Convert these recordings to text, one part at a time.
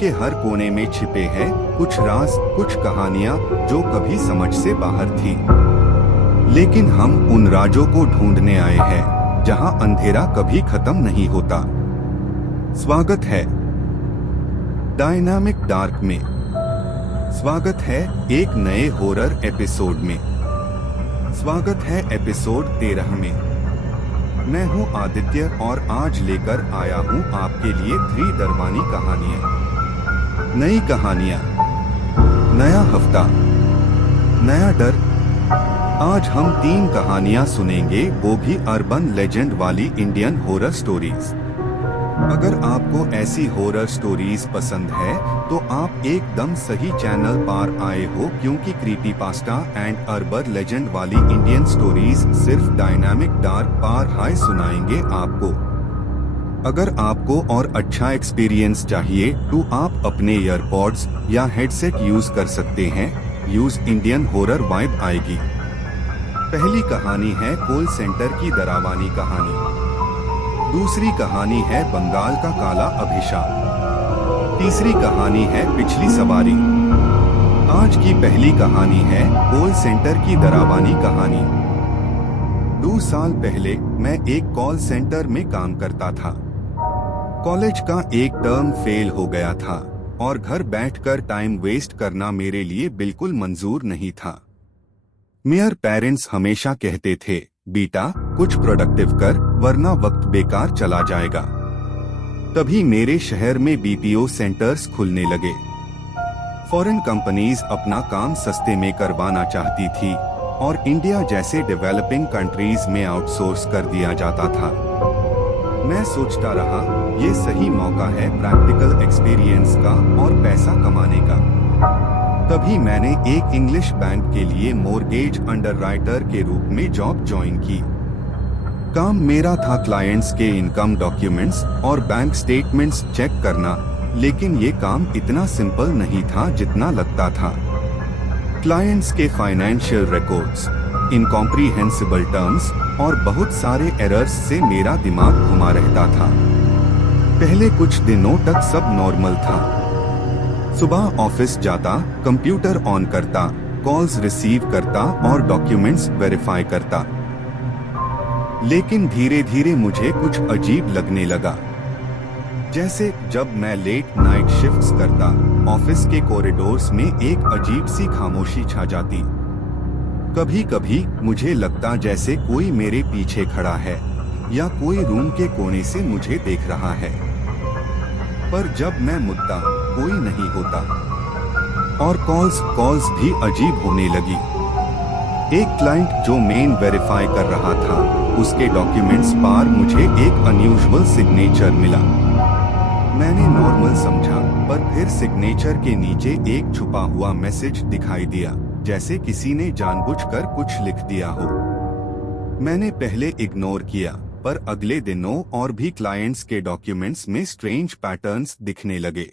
के हर कोने में छिपे हैं कुछ राज, कुछ कहानियां जो कभी समझ से बाहर थी। लेकिन हम उन राजों को ढूंढने आए हैं जहां अंधेरा कभी खत्म नहीं होता। स्वागत है डायनामिक डार्क में। स्वागत है एक नए हॉरर एपिसोड में। स्वागत है एपिसोड 13 में। मैं हूं आदित्य और आज लेकर आया हूं आपके लिए 3 दरबानी कहानियां। नई कहानियां, नया हफ्ता, नया डर। आज हम 3 कहानियां सुनेंगे, वो भी अर्बन लेजेंड वाली इंडियन हॉरर स्टोरीज। अगर आपको ऐसी हॉरर स्टोरीज पसंद है तो आप एकदम सही चैनल पर आए हो, क्योंकि क्रीपीपास्टा एंड अर्बन लेजेंड वाली इंडियन स्टोरीज सिर्फ डायनामिक डार्क पर हाई सुनाएंगे आपको। अगर आपको और अच्छा एक्सपीरियंस चाहिए तो आप अपने ईयरपॉड्स या हेडसेट यूज कर सकते हैं। यूज इंडियन हॉरर वाइब आएगी। पहली कहानी है कॉल सेंटर की डरावनी कहानी। दूसरी कहानी है बंगाल का काला अभिशाप। तीसरी कहानी है पिछली सवारी। आज की पहली कहानी है कॉल सेंटर की डरावनी कहानी। 2 साल पहले मैं एक कॉल सेंटर में काम करता था। कॉलेज का एक टर्म फेल हो गया था और घर बैठकर टाइम वेस्ट करना मेरे लिए बिल्कुल मंजूर नहीं था। मेरे पेरेंट्स हमेशा कहते थे, बेटा कुछ प्रोडक्टिव कर वरना वक्त बेकार चला जाएगा। तभी मेरे शहर में बीपीओ सेंटर्स खुलने लगे। फॉरेन कंपनीज अपना काम सस्ते में करवाना चाहती थी और इंडिया जैसे डेवलपिंग कंट्रीज में आउटसोर्स कर दिया जाता था। मैं सोचता रहा, ये सही मौका है प्रैक्टिकल एक्सपीरियंस का और पैसा कमाने का। तभी मैंने एक इंग्लिश बैंक के लिए मॉर्गेज अंडरराइटर के रूप में जॉब ज्वाइन की। काम मेरा था क्लाइंट्स के इनकम डॉक्यूमेंट्स और बैंक स्टेटमेंट्स चेक करना, लेकिन ये काम इतना सिंपल नहीं था जितना लगता था। क्लाइंट्स के फाइनेंशियल रिकॉर्ड्स, इनकॉम्प्रिहेंसिबल टर्म्स और बहुत सारे एरर्स से मेरा दिमाग घुमा रहता था। पहले कुछ दिनों तक सब नॉर्मल था। सुबह ऑफिस जाता, कंप्यूटर ऑन करता, कॉल्स रिसीव करता और डॉक्यूमेंट्स वेरीफाई करता। लेकिन धीरे धीरे मुझे कुछ अजीब लगने लगा। जैसे जब मैं लेट नाइट शिफ्ट्स करता, ऑफिस के कॉरिडोर्स में एक अजीब सी खामोशी छा जाती। कभी कभी मुझे लगता जैसे कोई मेरे पीछे खड़ा है या कोई रूम के कोने से मुझे देख रहा है। पर जब मैं मुड़ता, कोई नहीं होता और कॉल्स भी अजीब होने लगी। एक क्लाइंट जो मेन वेरीफाई कर रहा था, उसके डॉक्यूमेंट्स पर मुझे एक अनयूजुअल सिग्नेचर मिला। मैंने नॉर्मल समझा, पर फिर सिग्नेचर के नीचे एक छुपा हुआ मैसेज दिखाई दिया, जैसे किसी ने जानबूझकर कुछ लिख दिया हो। मैंने पहले इग्नोर किया, पर अगले दिनों और भी क्लाइंट्स के डॉक्यूमेंट्स में स्ट्रेंज पैटर्न्स दिखने लगे।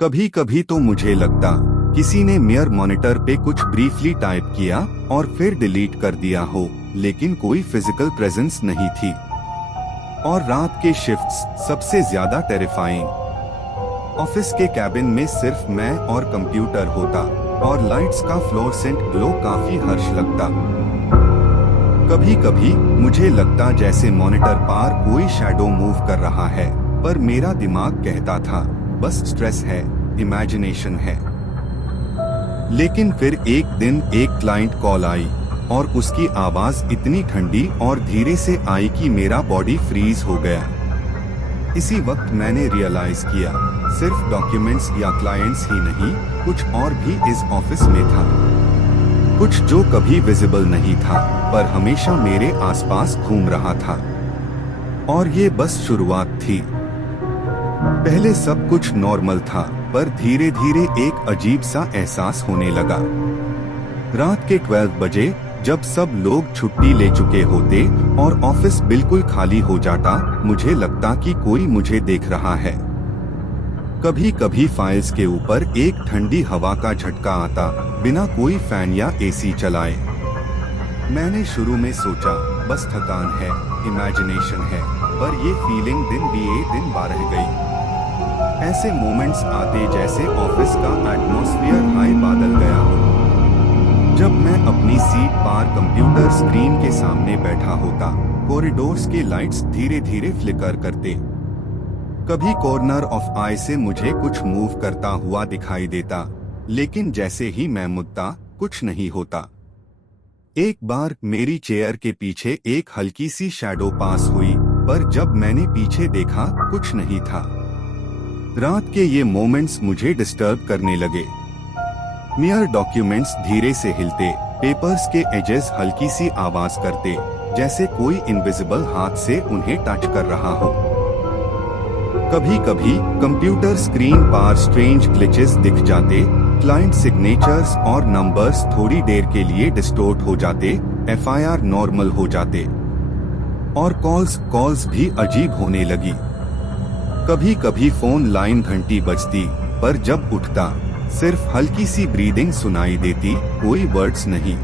कभी कभी तो मुझे लगता किसी ने मेयर मॉनिटर पे कुछ ब्रीफली टाइप किया और फिर डिलीट कर दिया हो, लेकिन कोई फिजिकल प्रेजेंस नहीं थी। और रात के शिफ्ट्स सबसे ज्यादा टेरिफाइंग। ऑफिस के कैबिन में सिर्फ मैं और कंप्यूटर होता और लाइट्स का फ्लोरेसेंट ग्लो काफी हर्ष लगता। कभी कभी मुझे लगता जैसे मॉनिटर पर कोई शैडो मूव कर रहा है, पर मेरा दिमाग कहता था बस स्ट्रेस है, इमेजिनेशन है। लेकिन फिर एक दिन एक क्लाइंट कॉल आई और उसकी आवाज इतनी ठंडी और धीरे से आई कि मेरा बॉडी फ्रीज हो गया। इसी वक्त मैंने रियलाइज किया, सिर्फ डॉक्यूमेंट्स या क्लाइंट्स ही नहीं, कुछ और भी इस ऑफिस में था। कुछ जो कभी विजिबल नहीं था, पर हमेशा मेरे आसपास घूम रहा था। और ये बस शुरुआत थी। पहले सब कुछ नॉर्मल था, पर धीरे धीरे एक अजीब सा एहसास होने लगा। रात के 12 बजे जब सब लोग छुट्टी ले चुके होते और ऑफिस बिल्कुल खाली हो जाता, मुझे लगता कि कोई मुझे देख रहा है। कभी कभी फाइल्स के ऊपर एक ठंडी हवा का झटका आता, बिना कोई फैन या एसी चलाए। मैंने शुरू में सोचा बस थकान है, इमेजिनेशन है, पर ये फीलिंग दिन बीए दिन बढ़ गई। ऐसे मोमेंट्स आते जैसे ऑफिस का एटमॉस्फेयर हाई बादल गया हो। जब मैं अपनी सीट पार कंप्यूटर स्क्रीन के सामने बैठा होता, कॉरिडोर्स के लाइट्स धीरे धीरे फ्लिकर करते। कभी कॉर्नर ऑफ आई से मुझे कुछ मूव करता हुआ दिखाई देता, लेकिन जैसे ही मैं मुड़ता कुछ नहीं होता। एक बार मेरी चेयर के पीछे एक हल्की सी शैडो पास हुई, पर जब मैंने पीछे देखा कुछ नहीं था। रात के ये मोमेंट्स मुझे डिस्टर्ब करने लगे। मियर डॉक्यूमेंट्स धीरे से हिलते, पेपर्स के एजेस हल्की सी आवाज करते, जैसे कोई इनविजिबल हाथ से उन्हें टच कर रहा हो। कभी कभी कंप्यूटर स्क्रीन पर स्ट्रेंज ग्लिचेस दिख जाते, क्लाइंट सिग्नेचर्स और नंबर्स थोड़ी देर के लिए डिस्टोर्ट हो जाते, एफआईआर नॉर्मल हो जाते, और कॉल्स भी अजीब होने लगी। कभी कभी फोन लाइन घंटी बजती, पर जब उठता सिर्फ हल्की सी ब्रीदिंग सुनाई देती, कोई वर्ड्स नहीं।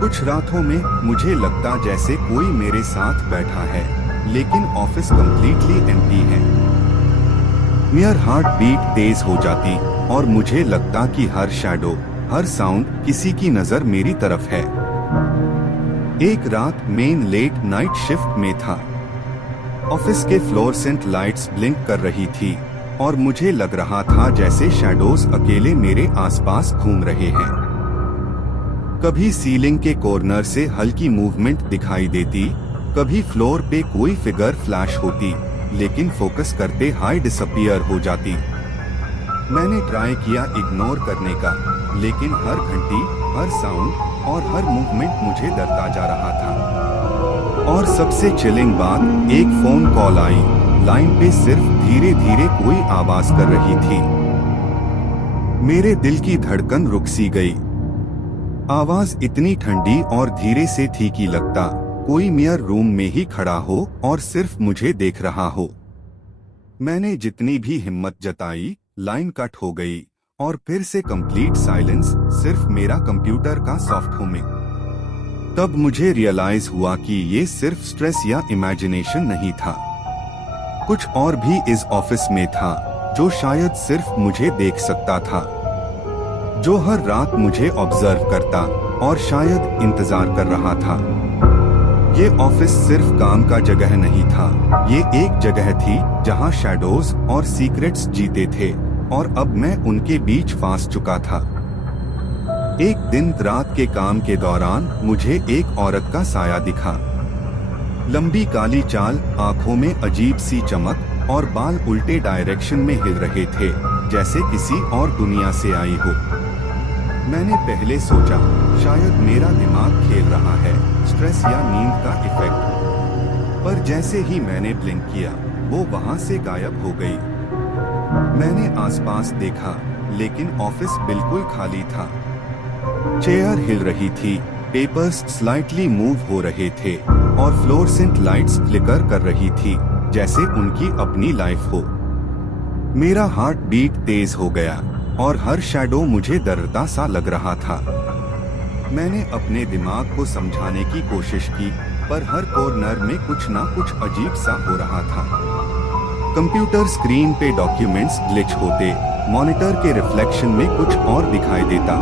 कुछ रातों में मुझे लगता जैसे कोई मेरे साथ बैठा है, लेकिन ऑफिस कंप्लीटली एम्प्टी है। मेरा हार्ट बीट तेज हो जाती और मुझे लगता कि हर शैडो, हर साउंड किसी की नजर मेरी तरफ है। एक रात मेन लेट नाइट शिफ्ट में था। ऑफिस के फ्लोरेसेंट लाइट्स ब्लिंक कर रही थी और मुझे लग रहा था जैसे शैडोज अकेले मेरे आसपास घूम रहे हैं। कभी सीलिंग के कॉर्नर से हल्की मूवमेंट दिखाई देती, कभी फ्लोर पे कोई फिगर फ्लैश होती, लेकिन फोकस करते हाई डिसअपीयर हो जाती। मैंने ट्राई किया इग्नोर करने का, लेकिन हर घंटी, हर साउंड और हर मूवमेंट मुझे डरता जा रहा था। और सबसे चिलिंग बात, एक फोन कॉल आई, लाइन पे सिर्फ धीरे धीरे कोई आवाज कर रही थी। मेरे दिल की धड़कन रुक सी गई। आवाज इतनी ठंडी और धीरे से थी कि लगता कोई मेरे रूम में ही खड़ा हो और सिर्फ मुझे देख रहा हो। मैंने जितनी भी हिम्मत जताई, लाइन कट हो गई और फिर से कंप्लीट साइलेंस, सिर्फ मेरा कंप्यूटर का सॉफ्ट हुमिंग। तब मुझे रियलाइज हुआ कि ये सिर्फ स्ट्रेस या इमेजिनेशन नहीं था। कुछ और भी इस ऑफिस में था, जो शायद सिर्फ मुझे देख सकता था, जो हर रात मुझे ऑब्जर्व करता और शायद इंतजार कर रहा था। ये ऑफिस सिर्फ काम का जगह नहीं था, ये एक जगह थी जहां शैडोज और सीक्रेट्स जीते थे, और अब मैं उनके बीच फंस चुका था। एक दिन रात के काम के दौरान मुझे एक औरत का साया दिखा। लंबी काली चाल, आंखों में अजीब सी चमक और बाल उल्टे डायरेक्शन में हिल रहे थे, जैसे किसी और दुनिया से आई हो। मैंने पहले सोचा शायद मेरा दिमाग खेल रहा है, स्ट्रेस या नींद का इफेक्ट, पर जैसे ही मैंने ब्लिंक किया, वो वहां से गायब हो गई। मैंने आसपास देखा, लेकिन ऑफिस बिल्कुल खाली था। चेयर हिल रही थी, पेपर्स स्लाइटली मूव हो रहे थे और फ्लोरेसेंट लाइट्स फ्लिकर कर रही थी, जैसे उनकी अपनी लाइफ हो। मेरा हार्ट बीट तेज हो गया और हर शैडो मुझे डरता सा लग रहा था। मैंने अपने दिमाग को समझाने की कोशिश की, पर हर कॉर्नर में कुछ ना कुछ अजीब सा हो रहा था। कंप्यूटर स्क्रीन पे डॉक्यूमेंट्स ग्लिच होते, मॉनिटर के रिफ्लेक्शन में कुछ और दिखाई देता।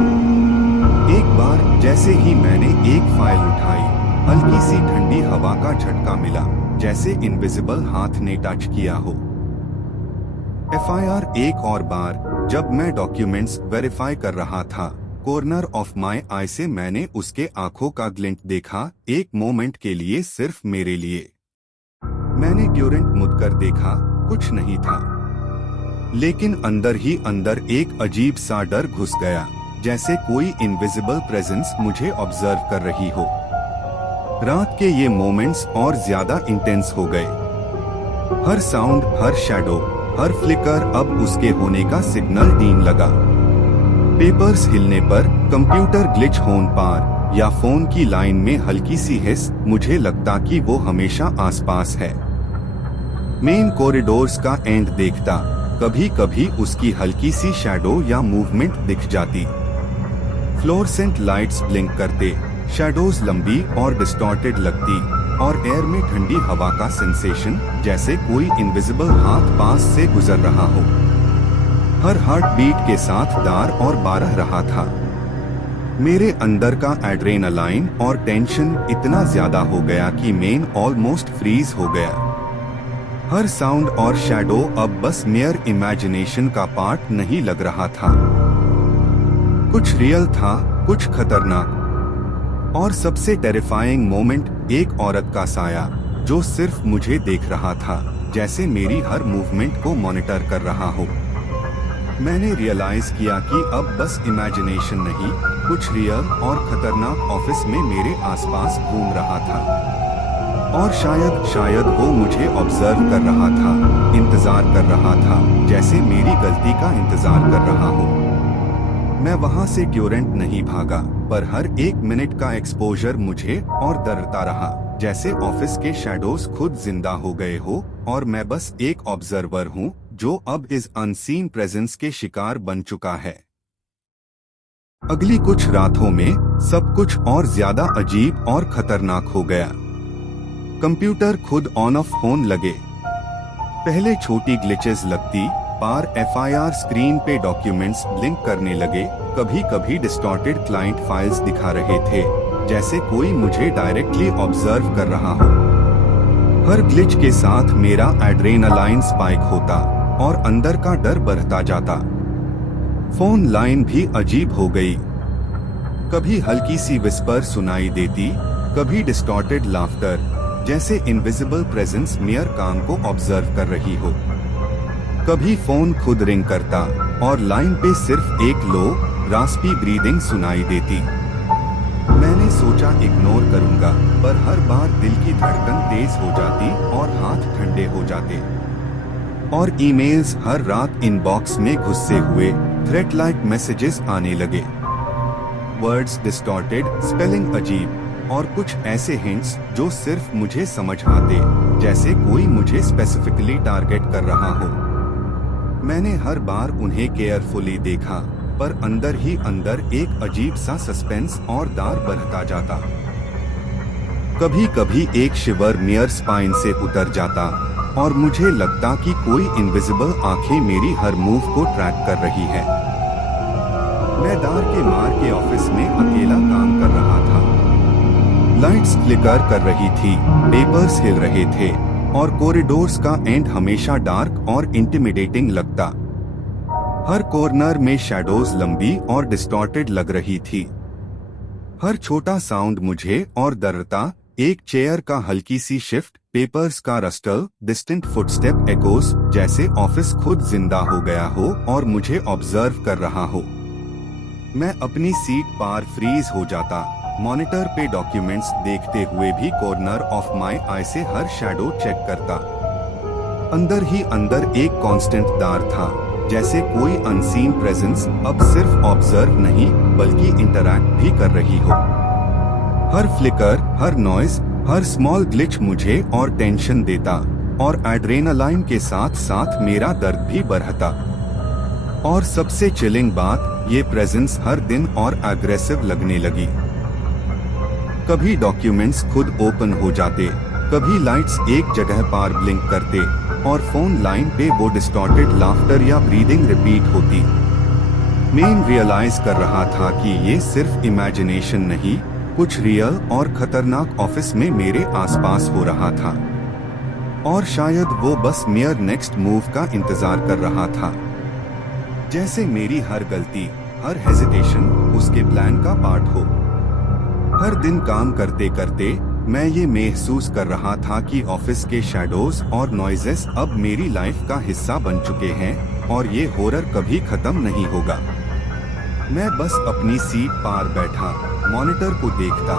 एक बार जैसे ही मैंने एक फाइल उठाई, हल्की सी ठंडी हवा का झटका मिला, जैसे इनविजिबल हाथ ने टच किया हो। एफआईआर एक और बार जब मैं डॉक्यूमेंट्स वेरीफाई कर रहा था, कॉर्नर ऑफ माय आई से मैंने उसके आंखों का ग्लिंट देखा, एक मोमेंट के लिए, सिर्फ मेरे लिए। मैंने ड्यूरेंट मुड़कर देखा, कुछ नहीं था, लेकिन अंदर ही अंदर एक अजीब सा डर घुस गया, जैसे कोई इनविजिबल प्रेजेंस मुझे ऑब्जर्व कर रही हो। रात के ये मोमेंट्स और ज्यादा इंटेंस हो गए। हर साउंड, हर शैडो, हर फ्लिकर अब उसके होने का सिग्नल देने लगा। पेपर्स हिलने पर, कंप्यूटर ग्लिच होने पर, या फोन की लाइन में हल्की सी हिस, मुझे लगता कि वो हमेशा आसपास है। मेन कॉरिडोर्स का एंड देखता, कभी कभी उसकी हल्की सी शैडो या मूवमेंट दिख जाती। फ्लोरेसेंट लाइट्स ब्लिंक करते, शैडोज लंबी और डिस्टॉर्टेड लगती, और एयर में ठंडी हवा का सेंसेशन, जैसे कोई इनविजिबल हाथ पास से गुजर रहा हो। हर हार्ट बीट के साथ दार और बारह रहा था। मेरे अंदर का एड्रेनालाइन और टेंशन इतना ज्यादा हो गया कि मेन ऑलमोस्ट फ्रीज हो गया। हर साउंड और शैडो अब बस मेयर इमेजिनेशन का पार्ट नहीं लग रहा था। कुछ रियल था, कुछ खतरनाक, और सबसे टेरिफाइंग मोमेंट एक औरत का साया जो सिर्फ मुझे देख रहा था, जैसे मेरी हर मूवमेंट को मॉनिटर कर रहा हो। मैंने रियलाइज किया कि अब बस इमेजिनेशन नहीं, कुछ रियल और खतरनाक ऑफिस में मेरे आसपास घूम रहा था। और शायद वो मुझे ऑब्जर्व कर रहा था, इंतजार कर रहा था, जैसे मेरी गलती का इंतजार कर रहा हो। मैं वहां से ट्यूरेंट नहीं भागा, पर हर एक मिनट का एक्सपोजर मुझे और डरता रहा, जैसे ऑफिस के शैडोज खुद जिंदा हो गए हो और मैं बस एक ऑब्जर्वर हूँ जो अब इस अनसीन प्रेजेंस के शिकार बन चुका है। अगली कुछ रातों में सब कुछ और ज्यादा अजीब और खतरनाक हो गया। कंप्यूटर खुद ऑन ऑफ होने लगे। पहले छोटी ग्लिचेस लगती, पार एफआईआर स्क्रीन पे डॉक्यूमेंट्स ब्लिंक करने लगे, कभी कभी डिस्टॉर्टेड क्लाइंट फाइल्स दिखा रहे थे, जैसे कोई मुझे डायरेक्टली ऑब्जर्व कर रहा हो। हर ग्लिच के साथ मेरा एड्रेनालाइन स्पाइक होता और अंदर का डर बढ़ता जाता। फोन लाइन भी अजीब हो गई, कभी हल्की सी विस्पर सुनाई देती, कभी डिस्टॉर्टेड लाफ्टर, जैसे इनविजिबल प्रेजेंस मेयर काम को ऑब्जर्व कर रही हो। कभी फोन खुद रिंग करता और लाइन पे सिर्फ एक लो रास्पी ब्रीदिंग सुनाई देती। मैंने सोचा इग्नोर करूंगा, पर हर बार दिल की धड़कन तेज हो जाती और हाथ ठंडे हो जाते। और ईमेल्स हर रात इनबॉक्स में घुसे हुए थ्रेट लाइक मैसेजेस आने लगे। वर्ड्स डिस्टॉर्टेड, स्पेलिंग अजीब, और कुछ ऐसे हिंट्स जो सिर्फ मुझे समझ आते, जैसे कोई मुझे स्पेसिफिकली टारगेट कर रहा हो। मैंने हर बार उन्हें केयरफुली देखा, पर अंदर ही अंदर एक अजीब सा सस्पेंस और दार बढ़ता जाता। कभी कभी एक शिवर मेयर स्पाइन से उतर जाता और मुझे लगता कि कोई इनविजिबल आंखें मेरी हर मूव को ट्रैक कर रही है। मैं दार के मार के ऑफिस में अकेला काम कर रहा था। लाइट्स फ्लिकर कर रही थी, पेपर्स हिल रहे थे और कॉरिडोर्स का एंड हमेशा डार्क और इंटिमिडेटिंग लगता। हर कॉर्नर में शैडोज लंबी और डिस्टॉर्टेड लग रही थी। हर छोटा साउंड मुझे और डरता, एक चेयर का हल्की सी शिफ्ट, पेपर्स का रस्टल, डिस्टेंट फुटस्टेप एकोस, जैसे ऑफिस खुद जिंदा हो गया हो और मुझे ऑब्जर्व कर रहा हो। मैं अपनी सीट पार फ्रीज हो जाता, मॉनिटर पे डॉक्यूमेंट्स देखते हुए भी कॉर्नर ऑफ माय आई से हर शैडो चेक करता। अंदर ही अंदर एक कांस्टेंट दार था, जैसे कोई अनसीन प्रेजेंस अब सिर्फ ऑब्जर्व नहीं बल्कि इंटरैक्ट भी कर रही हो। हर फ्लिकर, हर नॉइज, हर स्मॉल ग्लिच मुझे और टेंशन देता और एड्रेनालाइन के साथ साथ मेरा दर्द भी बढ़ता। और सबसे चिलिंग बात, ये प्रेजेंस हर दिन और एग्रेसिव लगने लगी। कभी डॉक्यूमेंट्स खुद ओपन हो जाते, कभी लाइट्स एक जगह पार ब्लिंक करते और फोन लाइन पे वो डिस्टॉर्टेड लाफ्टर या ब्रीदिंग रिपीट होती। मैं रियलाइज कर रहा था कि ये सिर्फ इमेजिनेशन नहीं, कुछ रियल और खतरनाक ऑफिस में मेरे आसपास हो रहा था। और शायद वो बस मेयर नेक्स्ट मूव का इंतजार कर रहा था, जैसे मेरी हर गलती, हर हेजिटेशन उसके प्लान का पार्ट हो। हर दिन काम करते करते मैं ये महसूस कर रहा था कि ऑफिस के शैडोज और नॉइजेस अब मेरी लाइफ का हिस्सा बन चुके हैं और ये हॉरर कभी खत्म नहीं होगा। मैं बस अपनी सीट पार बैठा, मॉनिटर को देखता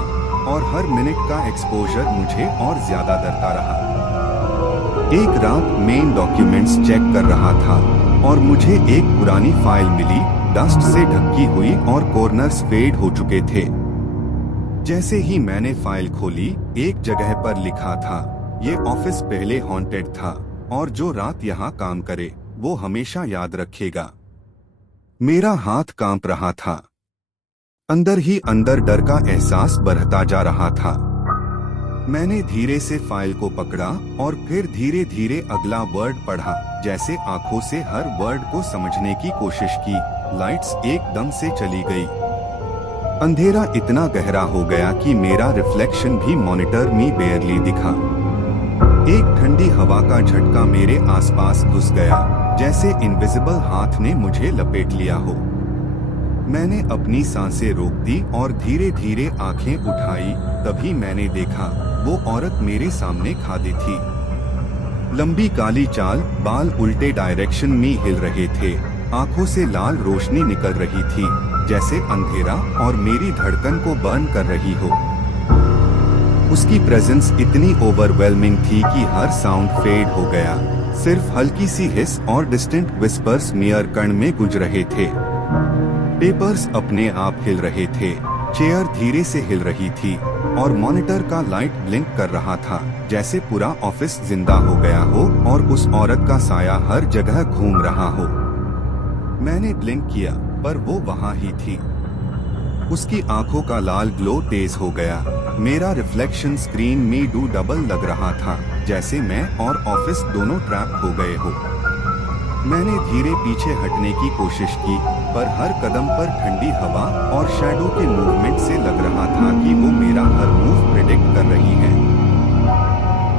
और हर मिनट का एक्सपोजर मुझे और ज्यादा डरता रहा। एक रात मेन डॉक्यूमेंट्स चेक कर रहा था और मुझे एक पुरानी फाइल मिली, डस्ट से ढकी हुई और कॉर्नर्स फेड हो चुके थे। जैसे ही मैंने फाइल खोली, एक जगह पर लिखा था, ये ऑफिस पहले हॉन्टेड था और जो रात यहाँ काम करे वो हमेशा याद रखेगा। मेरा हाथ कांप रहा था, अंदर ही अंदर डर का एहसास बढ़ता जा रहा था। मैंने धीरे से फाइल को पकड़ा और फिर धीरे धीरे अगला वर्ड पढ़ा, जैसे आंखों से हर वर्ड को समझने की कोशिश की। लाइट्स एकदम से चली गई। अंधेरा इतना गहरा हो गया कि मेरा रिफ्लेक्शन भी मॉनिटर में बेयरली दिखा। एक ठंडी हवा का झटका मेरे आसपास घुस गया, जैसे इनविजिबल हाथ ने मुझे लपेट लिया हो। मैंने अपनी सांसें रोक दी और धीरे धीरे आंखें उठाई। तभी मैंने देखा, वो औरत मेरे सामने खड़ी थी। लंबी काली चाल, बाल उल्टे डायरेक्शन में हिल रहे थे, आंखों से लाल रोशनी निकल रही थी, जैसे अंधेरा और मेरी धड़कन को बर्न कर रही हो। उसकी प्रेजेंस इतनी ओवरवेलमिंग थी कि हर साउंड फेड हो गया। सिर्फ हल्की सी हिस और डिस्टेंट विस्पर्स मेयर कण में गूंज रहे थे। पेपर्स अपने आप हिल रहे थे, चेयर धीरे से हिल रही थी और मॉनिटर का लाइट ब्लिंक कर रहा था, जैसे पूरा ऑफिस जिंदा हो गया हो और उस औरत का साया हर जगह घूम रहा हो। मैंने ब्लिंक किया, पर वो वहाँ ही थी। उसकी आंखों का लाल ग्लो तेज हो गया। मेरा रिफ्लेक्शन स्क्रीन में डबल लग रहा था, जैसे मैं और ऑफिस दोनों ट्रैप हो गए हो। मैंने धीरे पीछे हटने की कोशिश की, पर हर कदम पर ठंडी हवा और शैडो के मूवमेंट से लग रहा था कि वो मेरा हर मूव प्रेडिक्ट कर रही है।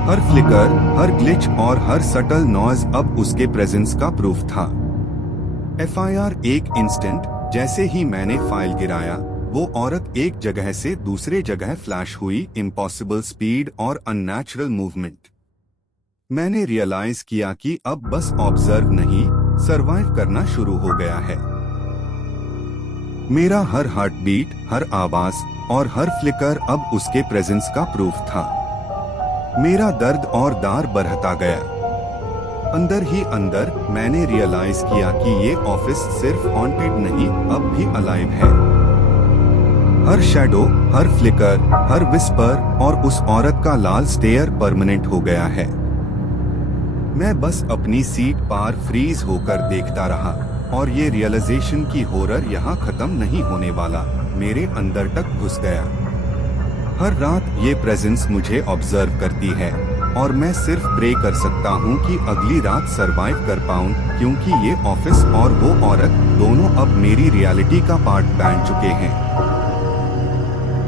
हर फ्लिकर, हर ग्लिच और हर सटल नॉइज अब उसके प्रेजेंस का प्रूफ था। FIR एक इंस्टेंट, जैसे ही मैंने फाइल गिराया, वो औरत एक जगह से दूसरे जगह फ्लैश हुई। इम्पॉसिबल स्पीड और अननेचुरल मूवमेंट। मैंने रियलाइज किया कि अब बस ऑब्जर्व नहीं, सरवाइव करना शुरू हो गया है। मेरा हर हार्ट बीट, हर आवाज और हर फ्लिकर अब उसके प्रेजेंस का प्रूफ था। मेरा दर्द और दार बढ़ता गया। अंदर ही अंदर मैंने रियलाइज किया कि ये ऑफिस सिर्फ हॉन्टेड नहीं, अब भी अलाइव है। हर शैडो, हर फ्लिकर, हर विस्पर और उस औरत का लाल स्टेयर परमानेंट हो गया है। मैं बस अपनी सीट पर फ्रीज होकर देखता रहा, और ये रियलाइजेशन की हॉरर यहाँ खत्म नहीं होने वाला मेरे अंदर तक घुस गया। हर रात ये प्रेजेंस मुझे ऑब्जर्व करती है, और मैं सिर्फ प्रे कर सकता हूँ कि अगली रात सरवाइव कर पाऊँ, क्योंकि ये ऑफिस और वो औरत दोनों अब मेरी रियलिटी का पार्ट बन चुके हैं।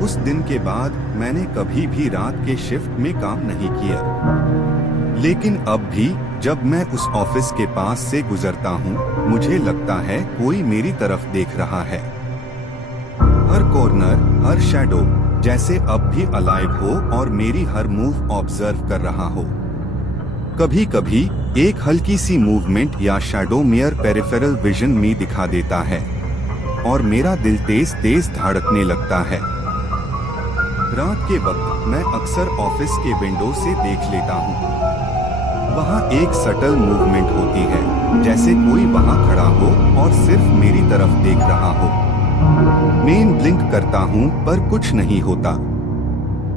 उस दिन के बाद मैंने कभी भी रात के शिफ्ट में काम नहीं किया, लेकिन अब भी जब मैं उस ऑफिस के पास से गुजरता हूँ, मुझे लगता है कोई मेरी तरफ देख रहा है। हर कॉर्नर, हर शैडो जैसे अब भी अलाइव हो और मेरी हर मूव ऑब्जर्व कर रहा हो। कभी कभी एक हल्की सी मूवमेंट या शैडो मेयर पेरिफेरल विजन में दिखा देता है, और मेरा दिल तेज तेज धड़कने लगता है। रात के वक्त मैं अक्सर ऑफिस के विंडो से देख लेता हूँ। वहाँ एक सटल मूवमेंट होती है, जैसे कोई वहाँ खड़ा हो और सिर्फ मेरी तरफ देख रहा हो। मैं ब्लिंक करता हूँ पर कुछ नहीं होता,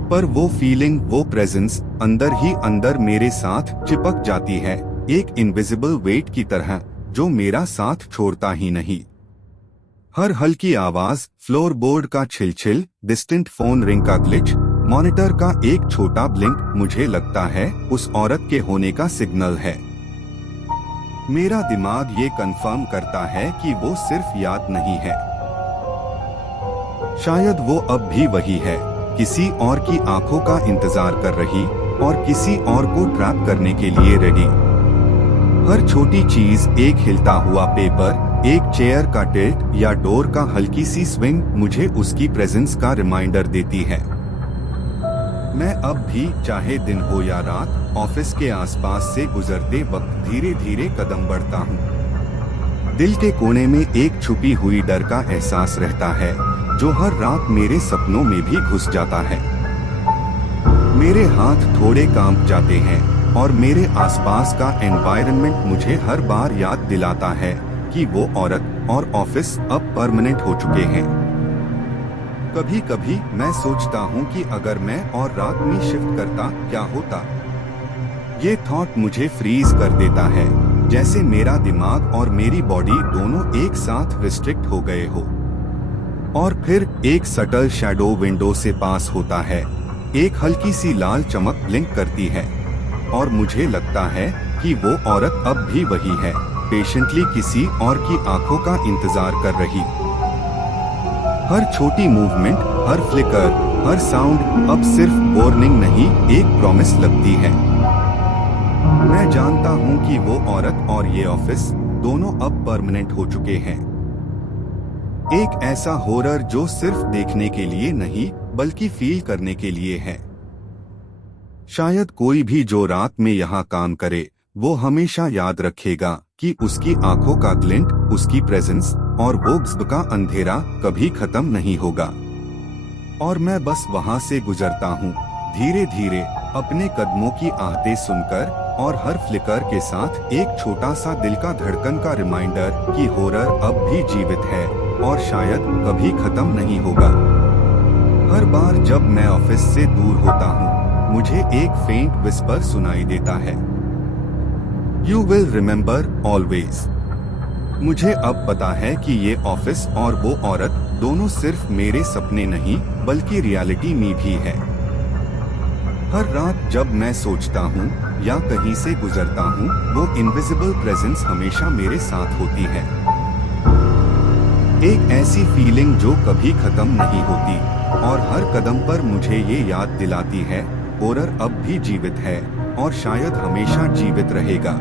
पर वो फीलिंग, वो प्रेजेंस अंदर ही अंदर मेरे साथ चिपक जाती है, एक इनविजिबल वेट की तरह जो मेरा साथ छोड़ता ही नहीं। हर हल्की आवाज, फ्लोरबोर्ड का छिलछिल, डिस्टेंट फोन रिंग का ग्लिच, मॉनिटर का एक छोटा ब्लिंक, मुझे लगता है उस औरत के होने का सिग्नल है। मेरा दिमाग ये कंफर्म करता है कि वो सिर्फ याद नहीं है, शायद वो अब भी वही है, किसी और की आंखों का इंतजार कर रही और किसी और को ट्रैप करने के लिए रेडी। हर छोटी चीज, एक हिलता हुआ पेपर, एक चेयर का टिल्ट या डोर का हल्की सी स्विंग मुझे उसकी प्रेजेंस का रिमाइंडर देती है। मैं अब भी, चाहे दिन हो या रात, ऑफिस के आसपास से गुजरते वक्त धीरे धीरे कदम बढ़ता हूँ। दिल के कोने में एक छुपी हुई डर का एहसास रहता है, जो हर रात मेरे सपनों में भी घुस जाता है। मेरे हाथ थोड़े कांप जाते हैं और मेरे आसपास का एनवायरनमेंट मुझे हर बार याद दिलाता है कि वो औरत और ऑफिस अब परमानेंट हो चुके हैं। कभी कभी मैं सोचता हूँ कि अगर मैं और रात में शिफ्ट करता क्या होता। ये थॉट मुझे फ्रीज कर देता है, जैसे मेरा दिमाग और मेरी बॉडी दोनों एक साथ रिस्ट्रिक्ट हो गए हो। और फिर एक सटल शैडो विंडो से पास होता है, एक हल्की सी लाल चमक ब्लिंक करती है और मुझे लगता है कि वो औरत अब भी वही है, पेशेंटली किसी और की आंखों का इंतजार कर रही। हर छोटी मूवमेंट, हर फ्लिकर, हर साउंड अब सिर्फ वार्निंग नहीं, एक प्रॉमिस लगती है। मैं जानता हूँ कि वो औरत और ये ऑफिस दोनों अब परमानेंट हो चुके हैं। एक ऐसा हॉरर जो सिर्फ देखने के लिए नहीं बल्कि फील करने के लिए है। शायद कोई भी जो रात में यहाँ काम करे वो हमेशा याद रखेगा कि उसकी आंखों का ग्लिंट, उसकी प्रेजेंस और वो ग़ज़ब का अंधेरा कभी खत्म नहीं होगा। और मैं बस वहाँ से गुजरता हूँ, धीरे धीरे, अपने कदमों की आहटें सुनकर, और हर फ्लिकर के साथ एक छोटा सा दिल का धड़कन का रिमाइंडर कि हॉरर अब भी जीवित है और शायद कभी खत्म नहीं होगा। हर बार जब मैं ऑफिस से दूर होता हूँ, मुझे एक फेंट विस्पर सुनाई देता है, यू विल रिमेम्बर ऑलवेज। मुझे अब पता है कि ये ऑफिस और वो औरत दोनों सिर्फ मेरे सपने नहीं बल्कि रियलिटी में भी है। हर रात जब मैं सोचता हूँ या कहीं से गुजरता हूँ, वो इनविजिबल प्रेजेंस हमेशा मेरे साथ होती है। एक ऐसी फीलिंग जो कभी खत्म नहीं होती और हर कदम पर मुझे ये याद दिलाती है, हॉरर अब भी जीवित है और शायद हमेशा जीवित रहेगा।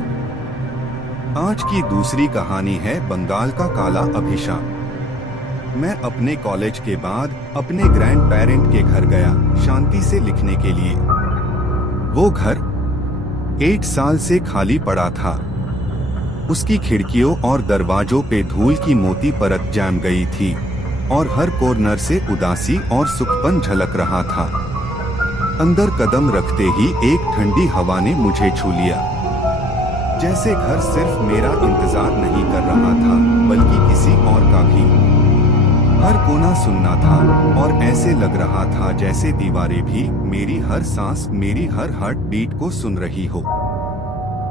आज की दूसरी कहानी है बंगाल का काला अभिशाप। मैं अपने कॉलेज के बाद अपने ग्रैंड पेरेंट के घर गया शांति से लिखने के लिए। वो घर 8 साल से खाली पड़ा था। उसकी खिड़कियों और दरवाजों पे धूल की मोटी परत जम गई थी और हर कॉर्नर से उदासी और सुखपन झलक रहा था। अंदर कदम रखते ही एक ठंडी हवा ने मुझे छू लिया, जैसे घर सिर्फ मेरा इंतजार नहीं कर रहा था बल्कि किसी और का भी। हर कोना सुनना था और ऐसे लग रहा था जैसे दीवारें भी मेरी हर सांस, मेरी हर हार्ट बीट को सुन रही हो।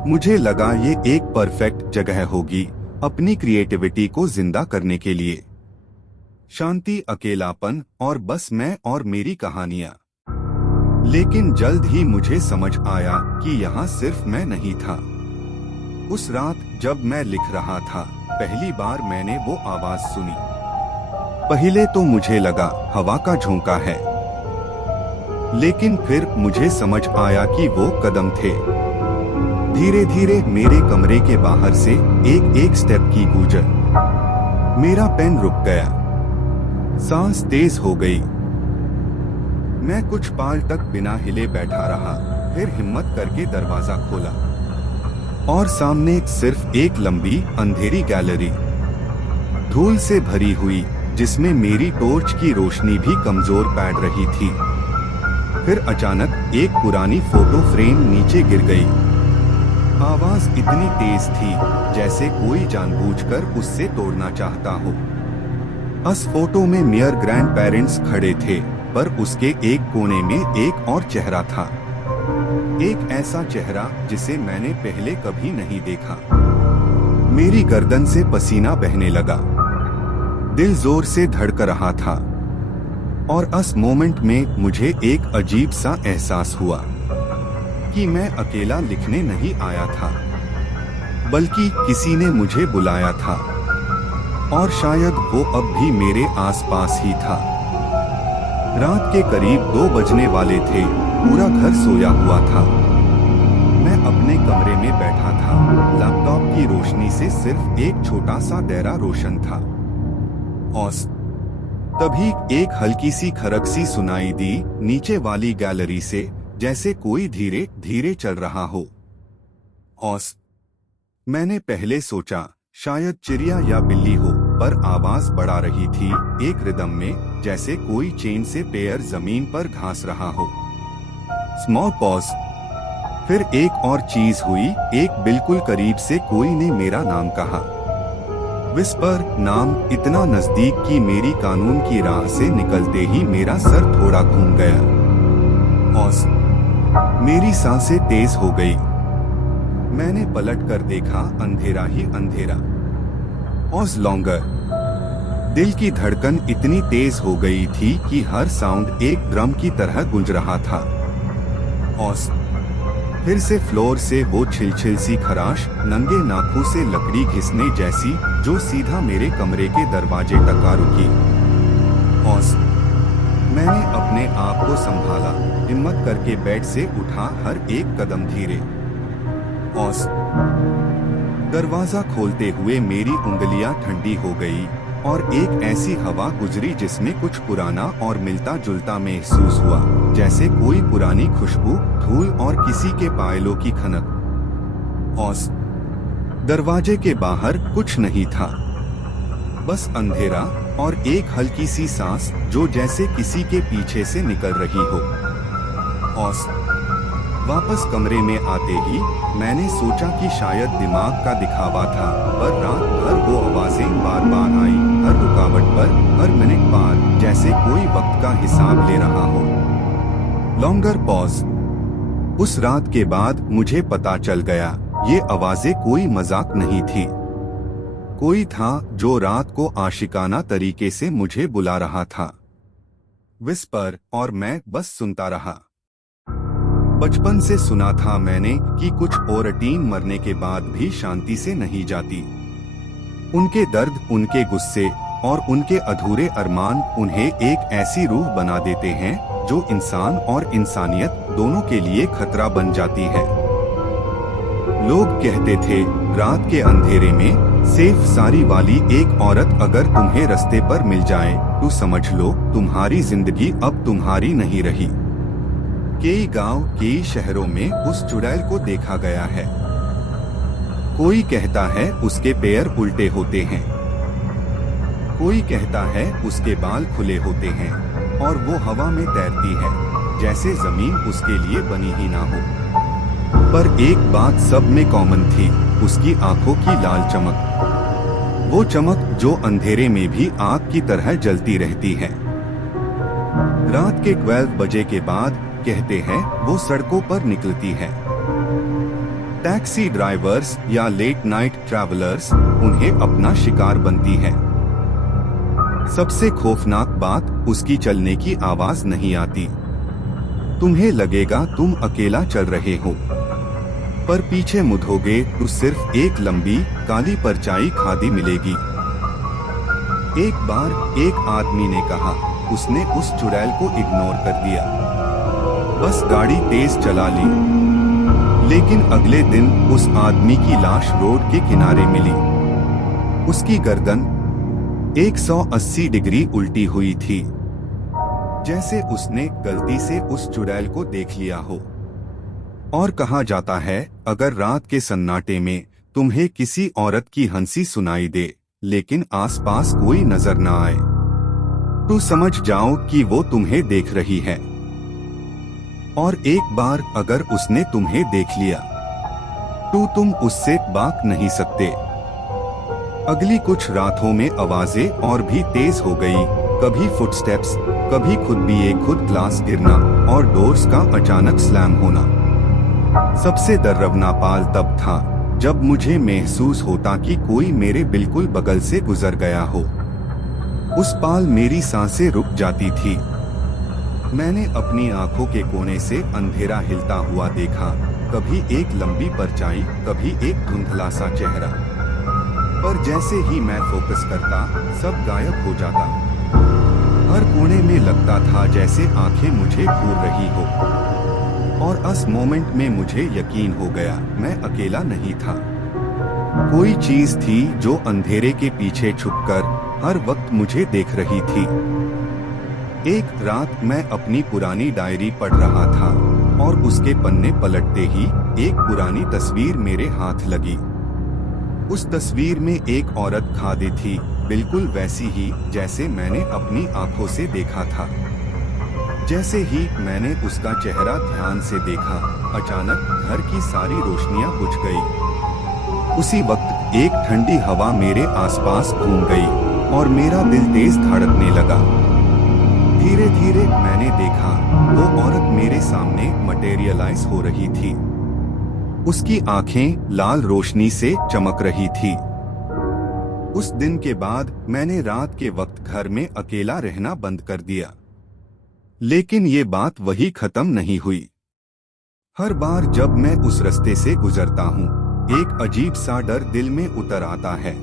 मुझे लगा ये एक परफेक्ट जगह होगी अपनी क्रिएटिविटी को जिंदा करने के लिए। शांति, अकेलापन और बस मैं और मेरी कहानियां। लेकिन जल्द ही मुझे समझ आया कि यहाँ सिर्फ मैं नहीं था। उस रात जब मैं लिख रहा था, पहली बार मैंने वो आवाज सुनी। पहले तो मुझे लगा हवा का झोंका है, लेकिन फिर मुझे समझ आया कि वो कदम थे। धीरे धीरे मेरे कमरे के बाहर से एक एक स्टेप की गूंजन। मेरा पेन रुक गया, सांस तेज हो गई। मैं कुछ पल तक बिना हिले बैठा रहा, फिर हिम्मत करके दरवाजा खोला और सामने सिर्फ एक लंबी अंधेरी गैलरी, धूल से भरी हुई, जिसमें मेरी टॉर्च की रोशनी भी कमजोर पड़ रही थी। फिर अचानक एक पुरानी फोटो फ्रेम नीचे गिर गई। आवाज इतनी तेज थी जैसे कोई जानबूझकर उससे तोड़ना चाहता हो। उस फोटो में मेरे ग्रैंड पेरेंट्स खड़े थे, पर उसके एक कोने में एक और चेहरा था। एक ऐसा चेहरा जिसे मैंने पहले कभी नहीं देखा। मेरी गर्दन से पसीना बहने लगा, दिल जोर से धड़क रहा था और उस मोमेंट में मुझे एक अजीब सा एहसास हुआ कि मैं अकेला लिखने नहीं आया था, बल्कि किसी ने मुझे बुलाया था और शायद वो अब भी मेरे आसपास ही था। रात के करीब 2 बजने वाले थे, पूरा घर सोया हुआ था। मैं अपने कमरे में बैठा था, लैपटॉप की रोशनी से सिर्फ एक छोटा सा दायरा रोशन था। और तभी एक हल्की सी खरक सी सुनाई दी नीचे वाली गैलरी से, जैसे कोई धीरे धीरे चल रहा हो। और मैंने पहले सोचा शायद चिड़िया या बिल्ली हो, पर आवाज बढ़ा रही थी एक रिदम में, जैसे कोई चेन से पैर जमीन पर घास रहा हो। स्मॉल पॉज, फिर एक और चीज हुई, एक बिल्कुल करीब से कोई ने मेरा नाम कहा। विस्पर, नाम इतना नजदीक कि मेरी कानून की राह से निकलते ही मेरा सर थोड़ा घूम गया और मेरी सांसें तेज हो गई। मैंने पलट कर देखा, अंधेरा ही अंधेरा। ऑज लॉन्गर। दिल की धड़कन इतनी तेज हो गई थी कि हर साउंड एक ड्रम की तरह गूंज रहा था। औस फिर से फ्लोर से वो छिलछिल सी खराश, नंगे नाखून से लकड़ी घिसने जैसी, जो सीधा मेरे कमरे के दरवाजे तक आ रुकी। औस मैंने अपने आप को संभाला, हिम्मत करके बेड से उठा, हर एक कदम धीरे। औस दरवाजा खोलते हुए मेरी उंगलियां ठंडी हो गई और एक ऐसी हवा गुजरी जिसमें कुछ पुराना और मिलता जुलता महसूस हुआ, जैसे कोई पुरानी खुशबू, धूल और किसी के पायलों की खनक। औस दरवाजे के बाहर कुछ नहीं था, बस अंधेरा और एक हल्की सी सांस जो जैसे किसी के पीछे से निकल रही हो। औस वापस कमरे में आते ही मैंने सोचा कि शायद दिमाग का दिखावा था, पर रात भर वो आवाजें बार बार आई, हर रुकावट पर, हर मिनट पार, जैसे कोई वक्त का हिसाब ले रहा हो। Longer pause. उस रात के बाद मुझे पता चल गया, ये आवाजें कोई मजाक नहीं थी। कोई था जो रात को आशिकाना तरीके से मुझे बुला रहा था। विस्पर, और मैं बस सुनता रहा। बचपन से सुना था मैंने कि कुछ औरतें मरने के बाद भी शांति से नहीं जाती। उनके दर्द, उनके गुस्से और उनके अधूरे अरमान उन्हें एक ऐसी रूह बना देते हैं जो इंसान और इंसानियत दोनों के लिए खतरा बन जाती है। लोग कहते थे, रात के अंधेरे में सेफ सारी वाली एक औरत अगर तुम्हें रास्ते पर मिल जाए तो समझ लो तुम्हारी जिंदगी अब तुम्हारी नहीं रही। कई गांव, कई शहरों में उस चुड़ैल को देखा गया है। कोई कहता है उसके पैर उल्टे होते हैं, कोई कहता है उसके बाल खुले होते हैं और वो हवा में तैरती है, जैसे जमीन उसके लिए बनी ही ना हो। पर एक बात सब में कॉमन थी, उसकी आंखों की लाल चमक। वो चमक जो अंधेरे में भी आग की तरह जलती रहती है। रात के 12 बजे के बाद कहते हैं वो सड़कों पर निकलती है। टैक्सी ड्राइवर्स या लेट नाइट ट्रैवलर्स उन्हें अपना शिकार बनती है। सबसे खौफनाक बात, उसकी चलने की आवाज नहीं आती। तुम्हें लगेगा तुम अकेला चल रहे हो, पर पीछे मुड़ोगे तो सिर्फ एक लंबी काली परछाई खादी मिलेगी। एक बार एक आदमी ने कहा, उसने उस चुड़ैल को इग्नोर कर दिया, बस गाड़ी तेज चला ली। लेकिन अगले दिन उस आदमी की लाश रोड के किनारे मिली। उसकी गर्दन 180 डिग्री उल्टी हुई थी, जैसे उसने गलती से उस चुड़ैल को देख लिया हो। और कहा जाता है, अगर रात के सन्नाटे में तुम्हें किसी औरत की हंसी सुनाई दे लेकिन आसपास कोई नजर न आए, तो समझ जाओ कि वो तुम्हें देख रही है। और एक बार अगर उसने तुम्हें देख लिया तो तुम उससे भाग नहीं सकते। अगली कुछ रातों में आवाजें और भी तेज हो गई, कभी फुटस्टेप्स, कभी खुद ग्लास गिरना और डोर्स का अचानक स्लैम होना। सबसे डरावना पल तब था जब मुझे महसूस होता कि कोई मेरे बिल्कुल बगल से गुजर गया हो। उस पल मेरी सांसें रुक जाती थी। मैंने अपनी आंखों के कोने से अंधेरा हिलता हुआ देखा, कभी एक लंबी परछाई, कभी एक धुंधला सा चेहरा। पर जैसे ही मैं फोकस करता, सब गायब हो जाता। हर कोने में लगता था जैसे आंखें मुझे घूर रही हो। और उस मोमेंट में मुझे यकीन हो गया, मैं अकेला नहीं था। कोई चीज थी जो अंधेरे के पीछे छुपकर हर वक्त मुझे देख रही थी। एक रात मैं अपनी पुरानी डायरी पढ़ रहा था और उसके पन्ने पलटते ही एक पुरानी तस्वीर मेरे हाथ लगी। उस तस्वीर में एक औरत खड़ी थी, बिल्कुल वैसी ही जैसे मैंने अपनी आंखों से देखा था। जैसे ही मैंने उसका चेहरा ध्यान से देखा, अचानक घर की सारी रोशनियां बुझ गई। उसी वक्त एक ठंडी हवा मेरे आसपास घूम गई और मेरा दिल तेज धड़कने लगा। धीरे धीरे मैंने देखा वो औरत मेरे सामने मटेरियलाइज हो रही थी। उसकी आंखें लाल रोशनी से चमक रही थी। उस दिन के बाद मैंने रात के वक्त घर में अकेला रहना बंद कर दिया। लेकिन ये बात वही खत्म नहीं हुई। हर बार जब मैं उस रास्ते से गुजरता हूँ, एक अजीब सा डर दिल में उतर आता है,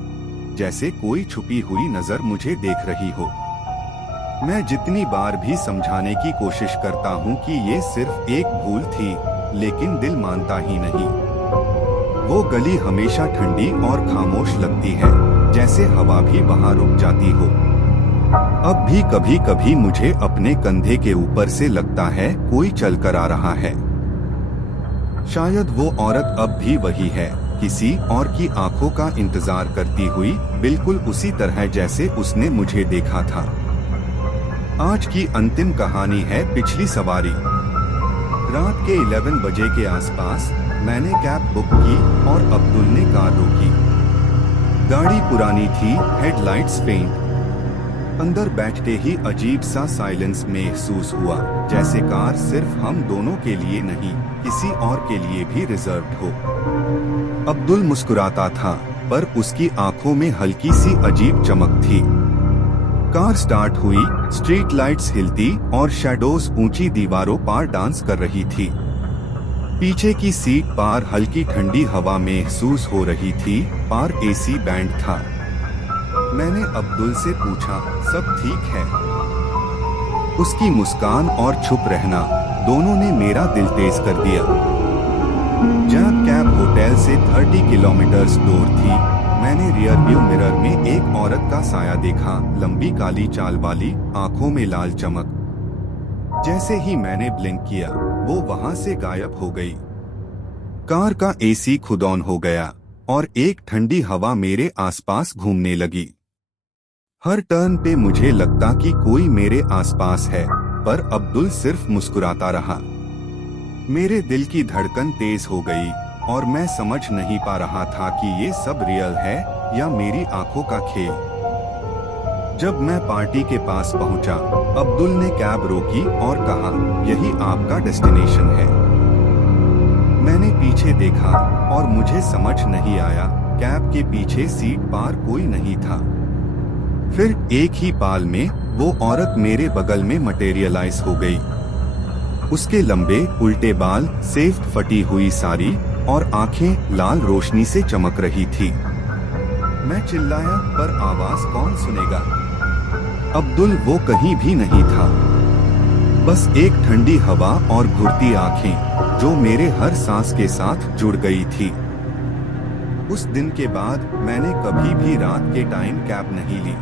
जैसे कोई छुपी हुई नजर मुझे देख रही हो। मैं जितनी बार भी समझाने की कोशिश करता हूँ कि ये सिर्फ एक भूल थी, लेकिन दिल मानता ही नहीं। वो गली हमेशा ठंडी और खामोश लगती है, जैसे हवा भी वहाँ रुक जाती हो। अब भी कभी कभी मुझे अपने कंधे के ऊपर से लगता है कोई चल कर आ रहा है। शायद वो औरत अब भी वही है, किसी और की आंखों का इंतजार करती हुई, बिल्कुल उसी तरह जैसे उसने मुझे देखा था। आज की अंतिम कहानी है पिछली सवारी। रात के 11 बजे के आसपास मैंने कैब बुक की और अब्दुल ने कार रोकी। गाड़ी पुरानी थी, हेडलाइट्स फेंट। अंदर बैठते ही अजीब सा साइलेंस महसूस हुआ, जैसे कार सिर्फ हम दोनों के लिए नहीं, किसी और के लिए भी रिजर्व्ड हो। अब्दुल मुस्कुराता था, पर उसकी आंखों में हल्की सी अजीब चमक थी। कार स्टार्ट हुई, स्ट्रीट लाइट्स हिलती और शैडोज ऊंची दीवारों पर डांस कर रही थी। पीछे की सीट पर हल्की ठंडी हवा महसूस हो रही थी, पर एसी बैंड था। मैंने अब्दुल से पूछा, सब ठीक है? उसकी मुस्कान और चुप रहना दोनों ने मेरा दिल तेज कर दिया। जब कैब होटल से 30 किलोमीटर दूर थी, मैंने रियर व्यू मिरर में एक औरत का साया देखा, लंबी काली चाल वाली, आंखों में लाल चमक। जैसे ही मैंने ब्लिंक किया, वो वहां से गायब हो गई। कार का एसी खुद ऑन हो गया और एक ठंडी हवा मेरे आसपास घूमने लगी। हर टर्न पे मुझे लगता कि कोई मेरे आसपास है, पर अब्दुल सिर्फ मुस्कुराता रहा। मेरे दिल की धड़कन तेज हो गई और मैं समझ नहीं पा रहा था कि ये सब रियल है या मेरी आंखों का खेल। जब मैं पार्टी के पास पहुंचा, अब्दुल ने कैब रोकी और कहा, यही आपका डेस्टिनेशन है। मैंने पीछे देखा और मुझे समझ नहीं आया, कैब के पीछे सीट पर कोई नहीं था। फिर एक ही पाल में वो औरत मेरे बगल में मटेरियलाइज हो गई। उसके लंबे उल्टे बाल, सेफ फटी हुई साड़ी और आंखें लाल रोशनी से चमक रही थी। मैं चिल्लाया, पर आवाज कौन सुनेगा? अब्दुल वो कहीं भी नहीं था, बस एक ठंडी हवा और घुरती आंखें जो मेरे हर सांस के साथ जुड़ गई थी। उस दिन के बाद मैंने कभी भी रात के टाइम कैब नहीं ली।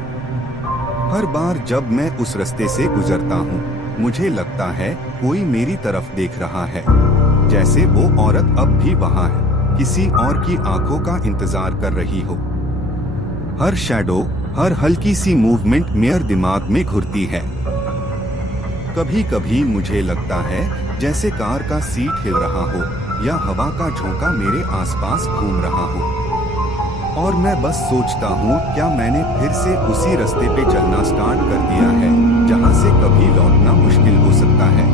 हर बार जब मैं उस रास्ते से गुजरता हूँ, मुझे लगता है कोई मेरी तरफ देख रहा है, जैसे वो औरत अब भी वहाँ है, किसी और की आंखों का इंतजार कर रही हो। हर शैडो, हर हल्की सी मूवमेंट मेरे दिमाग में घुरती है। कभी कभी मुझे लगता है जैसे कार का सीट हिल रहा हो या हवा का झोंका मेरे आसपास घूम रहा हो। और मैं बस सोचता हूँ, क्या मैंने फिर से उसी रास्ते पे चलना स्टार्ट कर दिया है, जहाँ से कभी लौटना मुश्किल हो सकता है।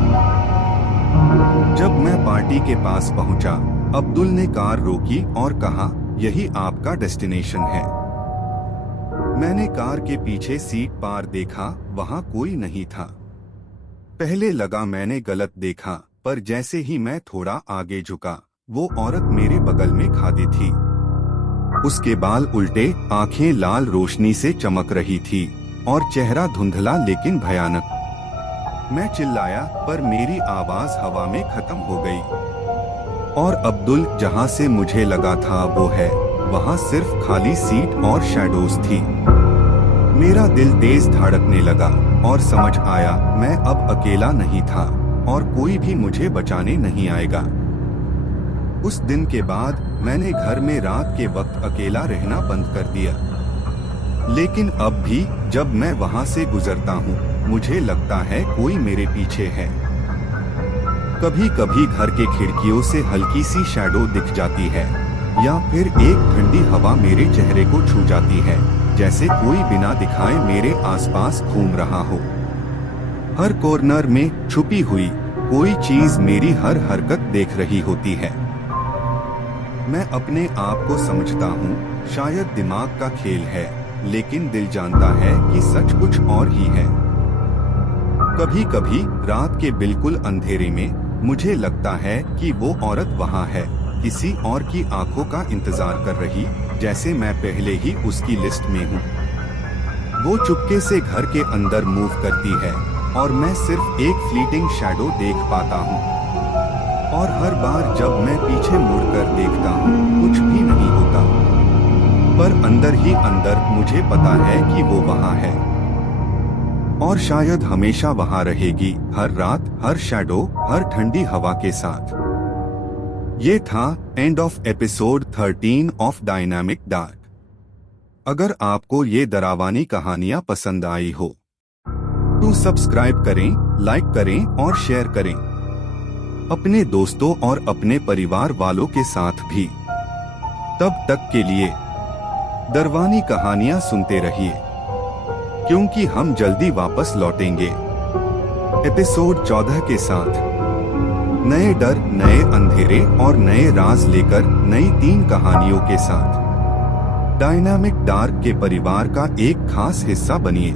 जब मैं पार्टी के पास पहुँचा, अब्दुल ने कार रोकी और कहा, यही आपका डेस्टिनेशन है। मैंने कार के पीछे सीट पर देखा, वहाँ कोई नहीं था। पहले लगा मैंने गलत देखा, पर जैसे ही मैं थोड़ा आगे झुका, वो औरत मेरे बगल में खड़ी थी। उसके बाल उल्टे, आंखें लाल रोशनी से चमक रही थी और चेहरा धुंधला लेकिन भयानक। मैं चिल्लाया, पर मेरी आवाज हवा में खत्म हो गई। और अब्दुल, जहां से मुझे लगा था वो है, वहां सिर्फ खाली सीट और शैडोज थी। मेरा दिल तेज धड़कने लगा और समझ आया, मैं अब अकेला नहीं था और कोई भी मुझे बचाने नहीं आएगा। उस दिन के बाद मैंने घर में रात के वक्त अकेला रहना बंद कर दिया। लेकिन अब भी जब मैं वहां से गुजरता हूँ, मुझे लगता है कोई मेरे पीछे है। कभी कभी घर के खिड़कियों से हल्की सी शैडो दिख जाती है, या फिर एक ठंडी हवा मेरे चेहरे को छू जाती है, जैसे कोई बिना दिखाए मेरे आसपास घूम रहा हो। हर कॉर्नर में छुपी हुई कोई चीज मेरी हर हरकत देख रही होती है। मैं अपने आप को समझता हूँ, शायद दिमाग का खेल है, लेकिन दिल जानता है कि सच कुछ और ही है। कभी कभी रात के बिल्कुल अंधेरे में मुझे लगता है कि वो औरत वहाँ है, किसी और की आंखों का इंतजार कर रही, जैसे मैं पहले ही उसकी लिस्ट में हूँ। वो चुपके से घर के अंदर मूव करती है और मैं सिर्फ एक फ्लीटिंग शैडो देख पाता हूँ। और हर बार जब मैं पीछे मुड़कर देखता हूँ, कुछ भी नहीं होता, पर अंदर ही अंदर मुझे पता है कि वो वहाँ है और शायद हमेशा वहाँ रहेगी, हर रात, हर शैडो, हर ठंडी हवा के साथ। ये था end of episode 13 of dynamic dark. अगर आपको ये डरावनी कहानियां पसंद आई हो तो सब्सक्राइब करें, लाइक करें और शेयर करें अपने दोस्तों और अपने परिवार वालों के साथ भी। तब तक के लिए डरावनी कहानियां सुनते रहिए, क्योंकि हम जल्दी वापस लौटेंगे एपिसोड 14 के साथ। नए डर, नए अंधेरे और नए राज लेकर नई 3 कहानियों के साथ डायनामिक डार्क के परिवार का एक खास हिस्सा बनिए।